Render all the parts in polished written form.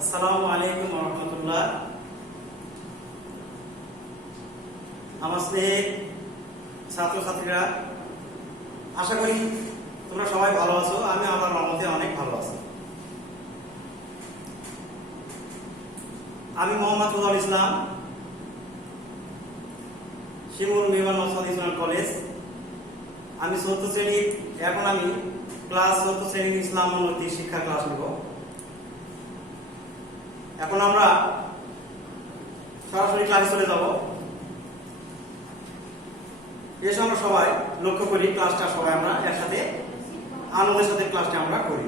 আসসালামু আলাইকুম ওয়া রাহমাতুল্লাহ। আমার স্নেহের ছাত্রছাত্রীরা, আশা করি তোমরা সবাই ভালো আছো। আমি আল্লাহর রহমতে অনেক ভালো আছি। আমি মোহাম্মদ রুহুল ইসলাম, শিমুল মিমান নওশাদ ইসলাম কলেজ। আমি 4th শ্রেণীর, এখন আমি ক্লাস 4th শ্রেণীর ইসলাম ও নৈতিক শিক্ষা ক্লাস নেব। এখন আমরা সরাসরি ক্লাসে চলে যাব। এসে আমরা সবাই লক্ষ্য করি ক্লাসটা সবাই আমরা একসাথে আনন্দের সাথে ক্লাসটা আমরা করি।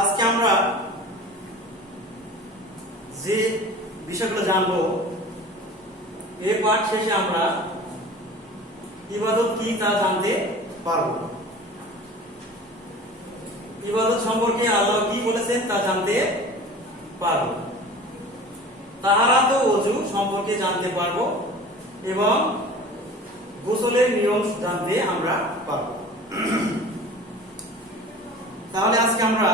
আজকে আমরা যে বিষয়গুলো জানবো, এই পাঠ শেষে আমরা ইবাদত কি তা জানতে পারবো। ইবাদত সম্পর্কে আল্লাহ কি বলেছেন তা জানতে পারবো। তাহারাত ও ওযু সম্পর্কে জানতে পারবো এবং গোসলের নিয়ম জানতে আমরা পারবো। তাহলে আজকে আমরা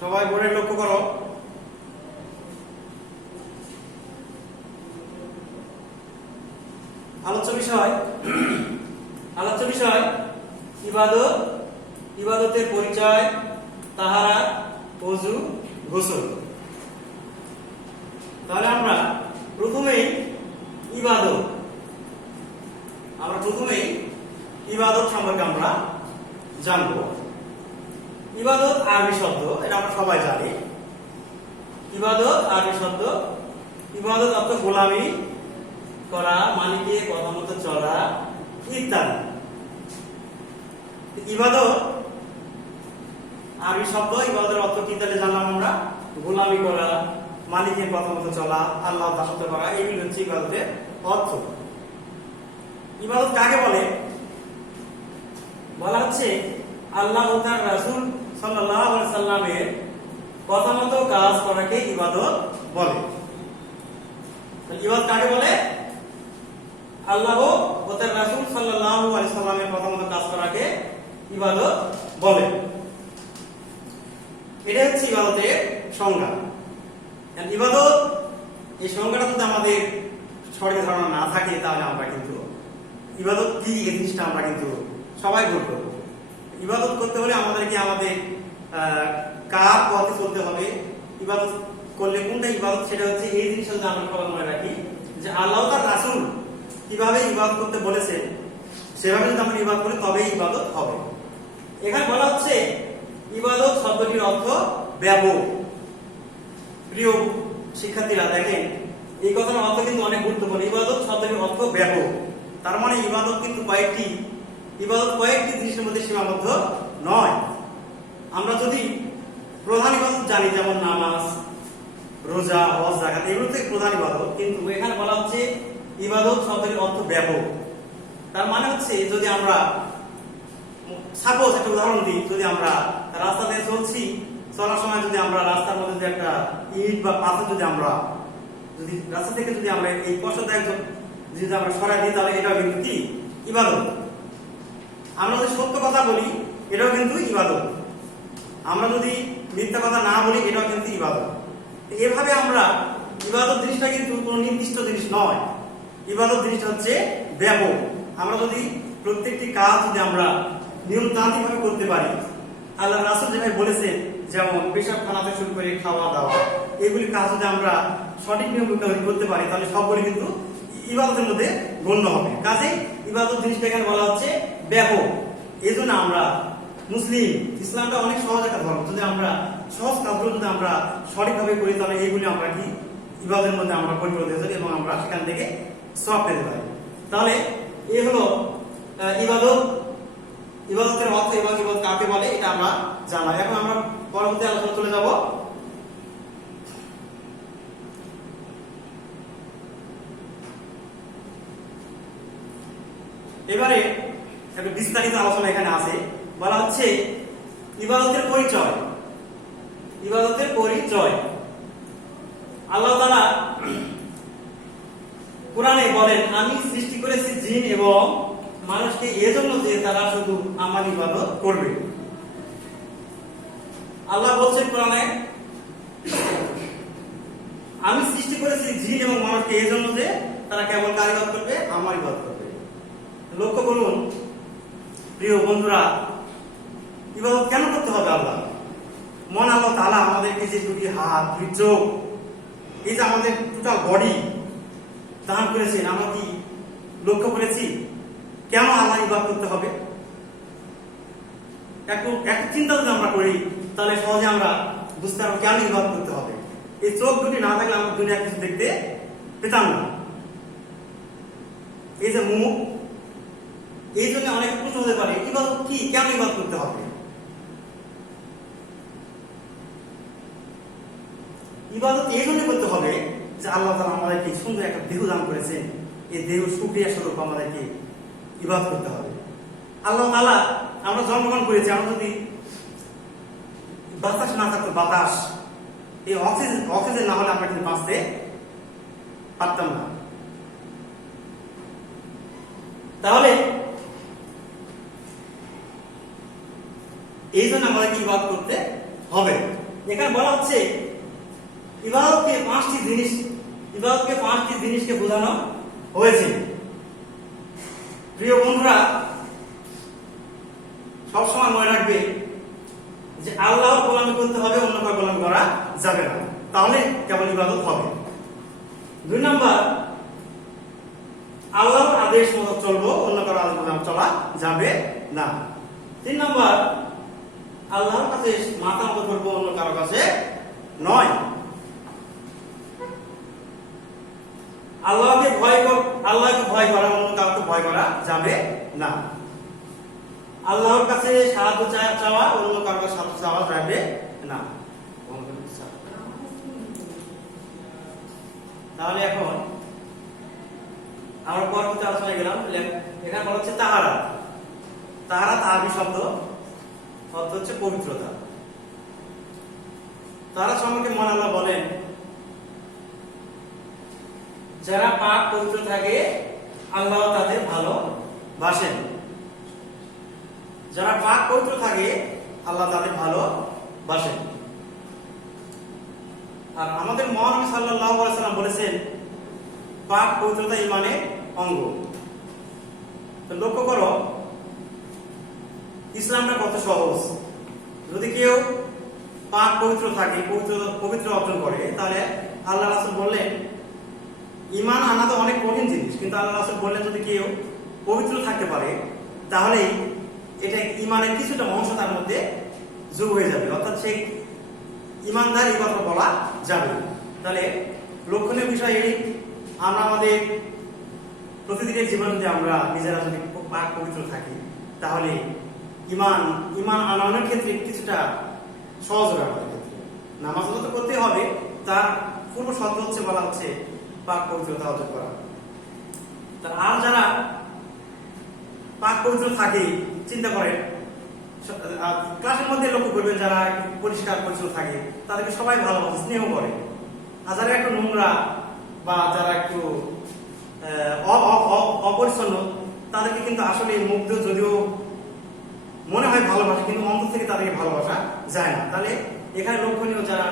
সবাই বোর্ডে লক্ষ্য করো। আলোচ্য বিষয় ইবাদত, ইবাদতের পরিচয়, তাহারাত, ওযু, গোসল। তাহলে আমরা প্রথমেই ইবাদত সম্পর্কে আমরা জানবো। ইবাদত আরবি শব্দ, এটা আমরা সবাই জানি। ইবাদত আরবি শব্দ। ইবাদত অর্থ গোলামি করা, মালিকের কথা মতো চলা ইত্যাদি। ইবাদত আরবি শব্দ। ইবাদতের অর্থ কি তাহলে জানলাম আমরা? গোলামি করা, মালিকের কথা মতো চলা, আল্লাহর দাসত্ব করা, এগুলো হচ্ছে ইবাদতের অর্থ। ইবাদত কাকে বলে? বলা হচ্ছে আল্লাহ ও তার রাসূল সাল্লাল্লাহু আলাইহি সাল্লামের কথা মতো কাজ করাকে ইবাদত বলে। ইবাদত কাকে বলে? আল্লাহ ও তার রাসূল সাল্লাল্লাহু আলাইহি সাল্লামের কথা মতো কাজ করাকে ইবাদত বলে। এটা হচ্ছে ইবাদতের সংজ্ঞা। ইবাদত, এই সংজ্ঞাটা যদি আমাদের সঠিক ধারণা না থাকে, তাহলে আমরা কিন্তু ইবাদত কি এই জিনিসটা আমরা কিন্তু সবাই ভুল করবো। ইবাদত করতে হলে আমাদেরকে আমাদের কার পথে চলতে হবে, ইবাদত করলে কোনটা ইবাদত, সেটা হচ্ছে এই জিনিসটা যদি আমরা সবাই মনে রাখি যে আল্লাহ তার রাসূল কিভাবে ইবাদত করতে বলেছে, সেভাবে যদি আমরা ইবাদত করি তবেই ইবাদত হবে। এখানে বলা হচ্ছে ইবাদত শব্দটির অর্থ ব্যাপক। প্রিয় শিক্ষার্থীরা, দেখেন এই কথার অর্থ কিন্তু অনেক গুরুত্বপূর্ণ। ইবাদত শব্দটির অর্থ ব্যাপক। তার মানে ইবাদত কিন্তু কয়েকটি জিনিসের মধ্যে সীমাবদ্ধ নয়। আমরা যদি প্রধান ইবাদত জানি, যেমন নামাজ, রোজা, হজ, যাকাত, এগুলো থেকে প্রধান ইবাদত, কিন্তু এখানে বলা হচ্ছে ইবাদত শব্দের অর্থ ব্যাপক। তার মানে হচ্ছে যদি আমরা সাপোজ একটা উদাহরণ দিই, যদি আমরা রাস্তা দিয়ে চলছি, চলার সময় যদি আমরা রাস্তার মধ্যে যদি একটা ইট বা পাথর যদি রাস্তা থেকে যদি আমরা এই কষ্টদায়ক যদি আমরা সরাই দিই, তাহলে এটাও কিন্তু কি ইবাদত। আমরা যদি সত্য কথা বলি, এটাও কিন্তু ইবাদত। আমরা যদি মিথ্যা কথা না বলি, এটাও কিন্তু ইবাদত। এভাবে আমরা ইবাদত জিনিসটা কিন্তু কোনো নির্দিষ্ট জিনিস নয়। ইবাদত জিনিসটা হচ্ছে ব্যাপক। আমরা যদি প্রত্যেকটি কাজ যদি আমরা নিয়মতান্ত্রিক ভাবে করতে পারি, আল্লাহ রাসূল যেভাবে বলেছেন, যেমন পেশাবখানা থেকে শুরু করে খাওয়া দাওয়া, এগুলি কাজ যদি আমরা সঠিক নিয়ম করতে পারি, তাহলে সবগুলি কিন্তু ইবাদতের মধ্যে গণ্য হবে। কাজেই ইবাদত জিনিসটা এখানে বলা হচ্ছে ব্যাপক। এই জন্য আমরা মুসলিম, ইসলামটা অনেক সহজ একটা ধর্ম। যদি আমরা সহজ কাজগুলো যদি আমরা সঠিকভাবে করি, তাহলে এইগুলি আমরা কি ইবাদতের মধ্যে আমরা পরিণত হতে পারি এবং আমরা সেখান থেকে সওয়াব পেতে পারি। তাহলে এই হলো ইবাদতের অর্থ এবং ইবাদত কাকে বলে এটা আমরা জানলাম। এখন আমরা পরবর্তী আলোচনা চলে যাব। এবারে একটা বিস্তারিত আলোচনা এখানে আছে। বলা হচ্ছে ইবাদতের পরিচয়। ইবাদতের পরিচয়। আল্লাহ তাআলা কোরআনে বলেন, আমি সৃষ্টি করেছি জিন এবং মানুষকে এজন্য যে তারা শুধু আমার ইবাদত করবে। আল্লাহ বলছেন কোরআনে, আমি সৃষ্টি করেছি জিন এবং মানুষকে এজন্য যে তারা কেবল কার ইবাদত করবে, আমার ইবাদত করবে। লক্ষ্য করুন প্রিয় বন্ধুরা, ইবাদত কেন করতে হবে আল্লাহ? মন আল্লাহ তাআলা আমাদেরকে যে দুটি হাত, দুই চোখ, এই যে আমাদের টোটাল বডি দান করেছেন, আমরা কি লক্ষ্য করেছি কেন আল্লাহ ইবাদত করতে হবে? একটু চিন্তা যদি আমরা করি তাহলে সহজে আমরা বুঝতে পারবো কেন ইবাদত করতে হবে। এই চোখ দুটি না থাকলে আমরা দুনিয়া কিছু দেখতে পেতাম না। এই যে মুখ, এই জন্য অনেক প্রশ্ন হতে পারে ইবাদত কি, কেন ইবাদত করতে হবে? ইবাদত এই জন্য করতে হবে যে আল্লাহ তাআলা আমাদেরকে সুন্দর একটা দেহ দান করেছেন, এই দেহ শুকরিয়া স্বরূপ আমাদেরকে ইবাদত করতে হবে। আল্লাহ তাআলা আমরা জন্মগ্রহণ করেছি, আমরা যদি বাতাস না থাকতো, বাতাস, এই অক্সিজেন না হলে আমরা কিন্তু বাঁচতে পারতাম না। তাহলে এই জন্য আমাদেরকে ইবাদত করতে হবে। এখানে বলা হচ্ছে ইবাদতকে পাঁচটি জিনিসকে বোঝানো হয়েছে। প্রিয় বন্ধুরা, সবসময় মনে রাখবে যে আল্লাহর গোলামি করতে হবে, অন্য কারো গোলামি করা যাবে না, তাহলে কেবল ইবাদত হবে। 2 নাম্বার, আল্লাহর আদেশ মতো চলবো, অন্য কারো আদেশ মতো চলা যাবে না। 3 নাম্বার, আল্লাহর কাছে মাথা নত করবো, অন্য কারো কাছে নয়। আল্লাহকে ভয় করা, অন্য কাউকে ভয় করা যাবে না। আল্লাহর কাছে সাহায্য চাওয়া, অন্য কারো কাছে সাহায্য চাওয়া যাবে না। তাহলে এখন আমরা পরবর্তী আলোচনায় গেলাম। এখানে বলা হচ্ছে তাহারা। আরবি শব্দ, অর্থ হচ্ছে পবিত্রতা। তারা সম্পর্কে মহান আল্লাহ বলেন, যারা পাক পবিত্র থাকে আল্লাহ তাদের ভালোবাসেন। যারা পাক পবিত্র থাকে আল্লাহ তাদের ভালোবাসেন। আর আমাদের মহান নবী সাল্লাল্লাহু আলাইহি ওয়াসাল্লাম বলেছেন, পাক পবিত্রতা ঈমানের অঙ্গ। তো লক্ষ্য করো ইসলামটা কত সহজ। যদি কেউ পাক পবিত্র থাকে, পবিত্র অর্জন করে, তাহলে আল্লাহ রাসূল বললেন, ঈমান আনা তো অনেক কঠিন জিনিস, কিন্তু আল্লাহ রাসূল বললেন যদি কেউ পবিত্র থাকতে পারে তাহলে এটা ঈমানের কিছুটা অংশ তার মধ্যে যোগ হয়ে যাবে, অর্থাৎ সেই ঈমানদার এই কথা বলা যাবে। তাহলে লক্ষণীয় বিষয় এই, আমরা আমাদের প্রতিদিনের জীবনে যদি আমরা নিজেরা যদি পাক পবিত্র থাকি তাহলে ঈমান আনয়নের ক্ষেত্রে কিছুটা সহজ হবে আমাদের ক্ষেত্রে। নামাজ তো করতে হবে, তার পূর্ব শর্ত হচ্ছে বলা হচ্ছে পাক পবিত্রতা অর্জন করা। আর যারা পাক পবিত্র থাকে, চিন্তা করেন ক্লাসের মধ্যে লক্ষ্য করবেন যারা পরিষ্কার পরিচ্ছন্ন থাকে তাদেরকে সবাই ভালোবাসে, স্নেহ করে। আর যারা একটু নোংরা বা যারা একটু অপরিচ্ছন্ন তাদেরকে কিন্তু আসলে মুগ্ধ যদিও মনে হয় ভালোবাসে, কিন্তু অন্তর থেকে তাদেরকে ভালোবাসা যায় না। তাহলে এখানে লক্ষণীয় যারা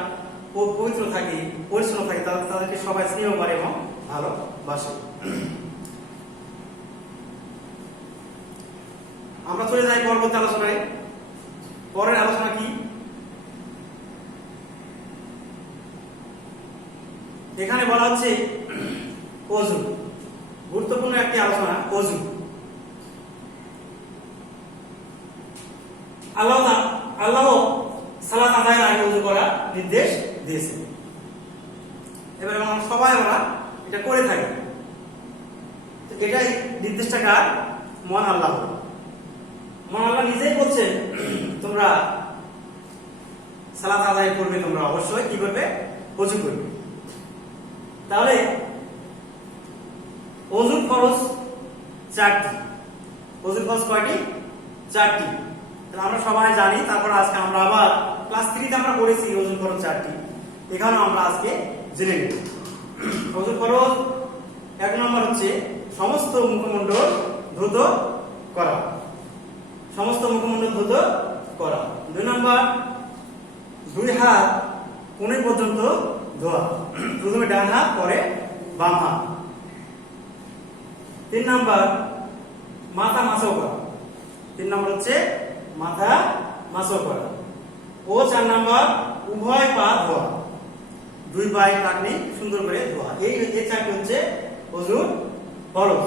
পবিত্র থাকে, পরিচ্ছন্ন থাকে, তাদেরকে সবাই স্নেহ করে এবং ভালোবাসে। আমরা চলে যাই পরবর্তী আলোচনায়। পরের আলোচনা কি? এখানে বলা হচ্ছে ওযু। গুরুত্বপূর্ণ একটি আলোচনা ওযু। আল্লাহ সালাত আদায়ের আগে ওযু করা নির্দেশ দিয়েছেন। এবার আমরা সবাই এটা করে থাকি। এটাই নির্দেশটা কার? মহান আল্লাহ। মহান আল্লাহ নিজেই বলছেন তোমরা সালাত আদায় করবে, তোমরা অবশ্যই কি করবে? ওযু করবে। তাহলে ওযুর ফরজ 4টি। ওযুর ফরজ কয়টি? 4টি। তাহলে আমরা সবাই জানি। তারপর আজকে আমরা আবার ক্লাস 3 তে আমরা পড়েছি ওজন খরচ চারটি, এখানেও আমরা আজকে জেনে নেব। ওজন খরচ 1 নম্বর হচ্ছে সমস্ত মুখমণ্ডল দ্রুত করা, সমস্ত মুখমণ্ডল দ্রুত করা। 2 নম্বর 2 হাত কোণে পর্যন্ত ধোয়া, প্রথমে ডান হাত পরে বাম হাত। 3 নম্বর মাথা মাসাও করা, 3 নম্বর হচ্ছে মাথা মাসাও করা। ও 4 নম্বর উভয় পা ধোয়া, 2 পায়ে টাকনি সুন্দর করে ধোয়া। এই 4টি হচ্ছে ওজন খরচ।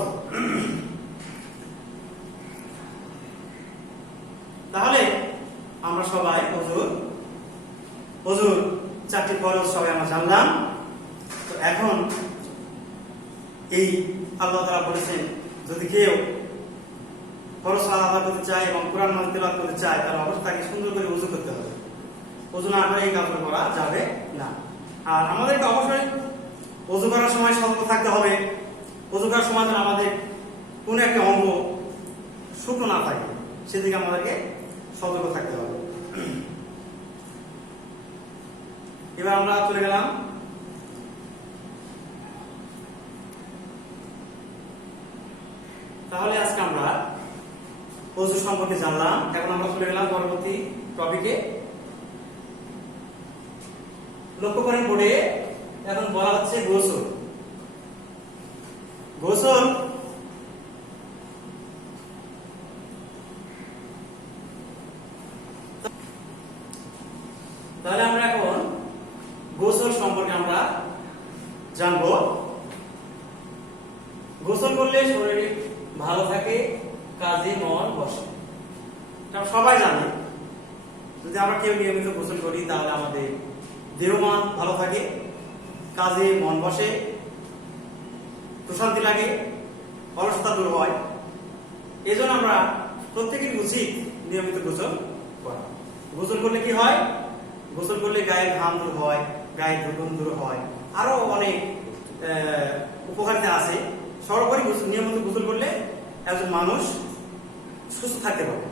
তাহলে আমরা সবাই ওজন 4টি খরচ সবাই আমরা জানলাম। তো এখন এই আল্লাহ তাআলা বলেছেন যদি কেউ খরচ আলাদা করতে চায় এবং কোরআন মাজিদ তেলাওয়াত করতে চায় তাহলে অবশ্যই তাকে সুন্দর করে ওযু করতে হবে। ওযু না করে এই কাজটা করা যাবে না। আর আমাদেরকে অবশ্যই ওযু করার সময় সতর্ক থাকতে হবে। ওযু করার সময় যেন আমাদের কোনো একটা অঙ্গ শুকনো না থাকে, সেদিকে আমাদেরকে সতর্ক থাকতে হবে। এবার আমরা চলে গেলাম তাহলে আজকে আমরা ওযু সম্পর্কে জানলাম। এখন আমরা চলে গেলাম পরবর্তী টপিকে। লক্ষ্য করেন বোর্ডে এখন বলা হচ্ছে গোসল। গোসল তাহলে আমরা এখন গোসল সম্পর্কে আমরা জানবো। গোসল করলে শরীর ভালো থাকে, কাজে মন বসে। এটা সবাই জানে। যদি আমরা কেউ নিয়মিত গোসল করি তাহলে আমাদের দেহ মন ভালো থাকে, কাজে মন বসে, প্রশান্তি লাগে, অলসতা দূর হয়। এজন্য আমরা প্রত্যেকেরই উচিত নিয়মিত গোসল করা। গোসল করলে কি হয়? গোসল করলে গায়ের ঘাম দূর হয়, গায়ের দুর্গন্ধ দূর হয়, আরো অনেক উপকারিতা আছে। সর্বোপরি নিয়মিত গোসল করলে একজন মানুষ সুস্থ থাকতে পারে।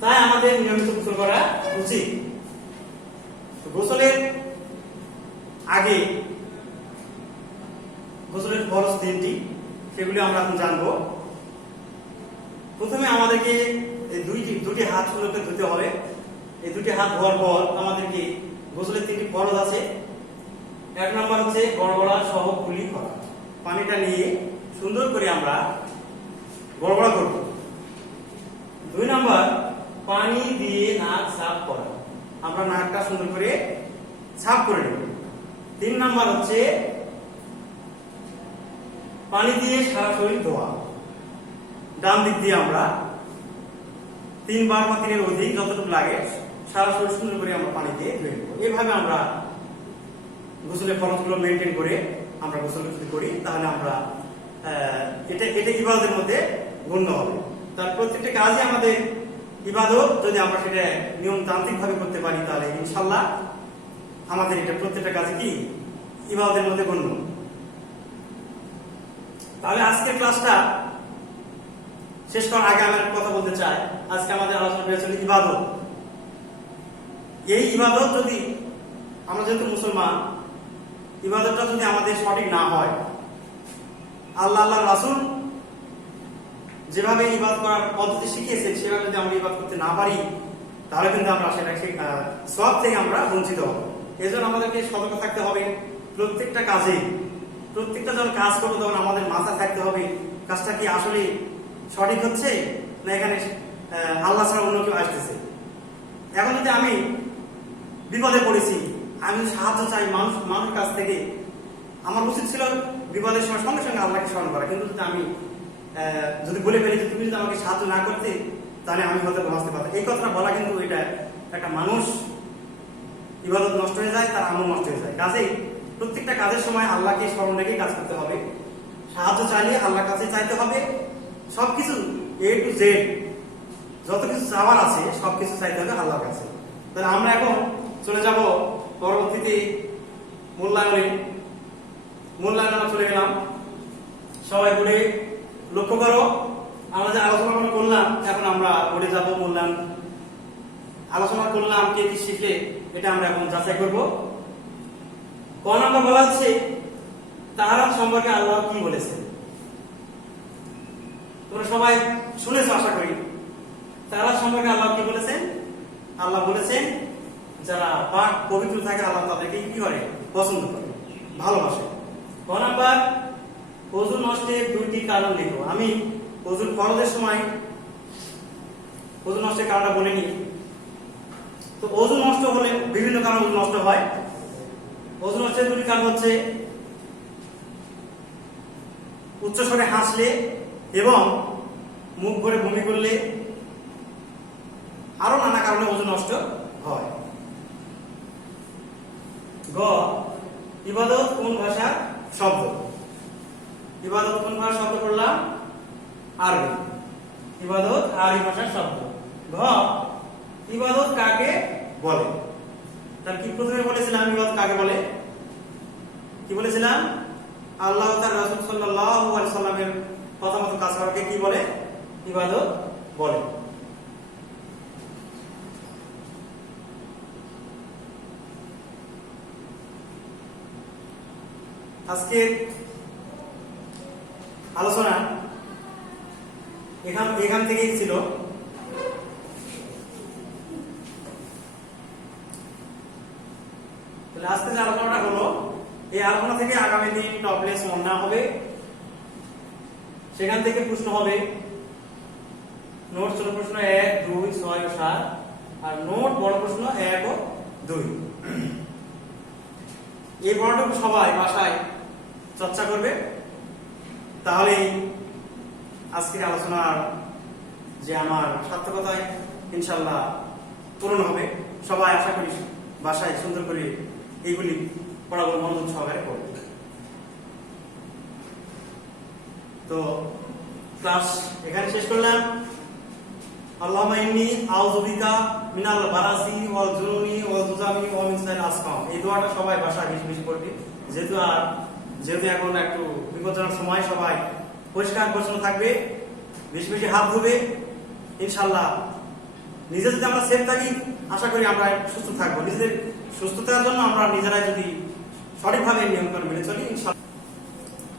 তাই আমাদের নিয়মিত গোসল করা উচিত। গোসলের আগে গোসলের ফরজ 3টি, সেগুলি আমরা এখন জানবো। প্রথমে আমাদেরকে এই দুটি হাত সুন্দর ধুতে হবে। এই দুটি হাত ধোয়ার পর আমাদেরকে গোসলের 3টি ফরজ আছে। 1 নম্বর হচ্ছে গড়গড়া সহ কুলি করা। পানিটা নিয়ে সুন্দর করে আমরা গড়গড়া করব। 2 নম্বর পানি দিয়ে নাক সাফ করা, আমরা নাকটা সুন্দর করে সাফ করে নেব। 3 নম্বর হচ্ছে পানি দিয়ে সারা শরীর ধোয়া। ডান দিক দিয়ে আমরা 3 বার বা 3-এর অধিক যতটুকু লাগে সারা শরীর সুন্দর করে আমরা পানি দিয়ে ধুয়ে নেব। এইভাবে আমরা গোসলের ফরজগুলো মেনটেন করে আমরা গোসল যদি করি তাহলে আমরা এটা ইবাদতের মধ্যে গণ্য হবে। তার প্রত্যেকটা কাজে আমাদের ইবাদত, যদি আমরা সেটা নিয়মতান্ত্রিক ভাবে করতে পারি তাহলে ইনশাআল্লাহ আমাদের এটা প্রত্যেকটা কাজে কি ইবাদতের মধ্যে গণ্য। তাহলে আজকের ক্লাসটা শেষ করার আগে আমি একটা কথা বলতে চাই। আজকে আমাদের আলোচনা হয়েছিল ইবাদত। এই ইবাদত যদি আমরা যেহেতু মুসলমান, ইবাদতটা যদি আমাদের সঠিক না হয়, আল্লাহ রাসূল যেভাবে ইবাদত করার পদ্ধতি শিখিয়েছেন সেভাবে যদি আমরা ইবাদত করতে না পারি তাহলে কিন্তু আমরা সেটা সওয়াব থেকে আমরা বঞ্চিত হব। এজন্য আমাদেরকে সতর্ক থাকতে হবে। প্রত্যেকটা কাজে, প্রত্যেকটা যখন কাজ করবো তখন আমাদের মাথায় থাকতে হবে কাজটা কি আসলে সঠিক হচ্ছে না এখানে আল্লাহ ছাড়া অন্য কেউ আসতেছে। এখন যদি আমি বিপদে পড়েছি, আমি সাহায্য চাই মানুষের কাছ থেকে, আমার উচিত ছিল বিপদের সময় সঙ্গে সঙ্গে আল্লাহকে স্মরণ করা। কিন্তু যদি আমি যদি বলে ফেলি যে তুমি যদি আমাকে সাহায্য না করতে তাহলে আমি হয়তো বাঁচতে পারতাম, এই কথাটা বলা কিন্তু এটা একটা মানুষ ইবাদত নষ্ট হয়ে যায়, তার আমল নষ্ট হয়ে যায়। কাজেই প্রত্যেকটা কাজের সময় আল্লাহকে স্মরণ রেখে কাজ করতে হবে। সাহায্য চাইলে আল্লাহর কাছে চাইতে হবে। সবকিছু A to Z যত কিছু চাওয়ার আছে সবকিছু চাইতে হবে আল্লাহর কাছে। তাহলে আমরা এখন চলে যাব পরবর্তীতে মূল্যায়নে আমরা চলে গেলাম। সবাই বলে লক্ষ্য করো, আমরা যে আলোচনা করলাম, এখন আমরা বোর্ডে যাব মূল্যায়ন। আলোচনা করলাম কে কি শিখে, এটা আমরা এখন যাচাই করব। ক নাম্বার বলা হচ্ছে তাহারাত সম্পর্কে আল্লাহ কি বলেছেন। তোমরা সবাই শুনেছো আশা করি। তাহারাত সম্পর্কে আল্লাহ কি বলেছেন? আল্লাহ বলেছেন যারা পাক পবিত্র থাকে আল্লাহ তাদেরকে কি করে? পছন্দ করে, ভালোবাসে। ক নাম্বার ওযু নষ্টের দুইটি কারণ লিখো। আমি ওযুর ফরজের সময় ওযু নষ্টের কারণটা বলে নিই। তো ওযু নষ্ট হলে বিভিন্ন কারণে ওযু নষ্ট হয়। ওযু নষ্টের দুটি কারণ হচ্ছে উচ্চস্বরে হাসলে এবং মুখ ভরে বমি করলে, আরো নানা কারণে ওযু নষ্ট হয়। গ ইবাদত কোন ভাষার শব্দ? ইবাদত কোন ভাষার শব্দ করলাম? আরবি। ইবাদত আরবি ভাষার শব্দ। ঘ ইবাদত কাকে বলে? তার কি প্রথমে বলেছিলাম ইবাদত কাকে বলে? কি বলেছিলাম? আল্লাহ তার রাসূল সাল্লাল্লাহু আলাইহি সাল্লামের কথা মতো কাজ করাকে কি বলে? ইবাদত বলে। আজকে আলোচনা এখান থেকেই ছিল। তাহলে আজকে যে আলোচনাটা হলো, এই আলোচনা থেকে আগামী দিন টপলেস মনে হবে, সেখান থেকে প্রশ্ন হবে। নোট ছোট প্রশ্ন 1, 2, 6 ও 7, আর নোট বড় প্রশ্ন 1 ও 2। এই পড়াটুকু সবাই বাসায় চর্চা করবে, তাহলে আজকের আলোচনার যে আমার সার্থকতায় ইনশাআল্লাহ পূরণ হবে। সবাই আশা করি বাসায় সুন্দর করে এইগুলি পড়াগুলো মনোযোগ সহকারে করবে। তো ক্লাস এখানে শেষ করলাম। আল্লাহুম্মা ইন্নী আউযু বিকা মিনাল বারাসি ওয়াল জুনুনি ওয়াল জুজামি ওয়া মিন শাররিল আসকাম। এই দোয়াটা সবাই বাসায় বেশি বেশি করবে, যেহেতু এখন একটু বিপজ্জনক সময়, সবাই পরিষ্কার পরিচ্ছন্ন থাকবে, বেশি বেশি হাত ধুবে। ইনশাআল্লাহ নিজে যদি আমরা সেফ থাকি, আশা করি আমরা সুস্থ থাকবো। নিজেদের সুস্থতার জন্য আমরা নিজেরাই যদি সঠিকভাবে নিয়মকানুন মেনে চলি, ইনশাআল্লাহ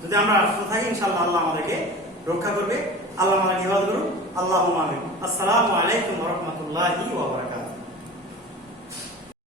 যদি আমরা সুস্থ থাকি, ইনশাআল্লাহ আল্লাহ আমাদেরকে রক্ষা করবে। আল্লাহ আমাদেরকে ইবাদত করুন। আল্লাহুম্মা আমিন। আসসালামু আলাইকুম ওয়া রাহমাতুল্লাহি ওয়া বারাকাতুহু।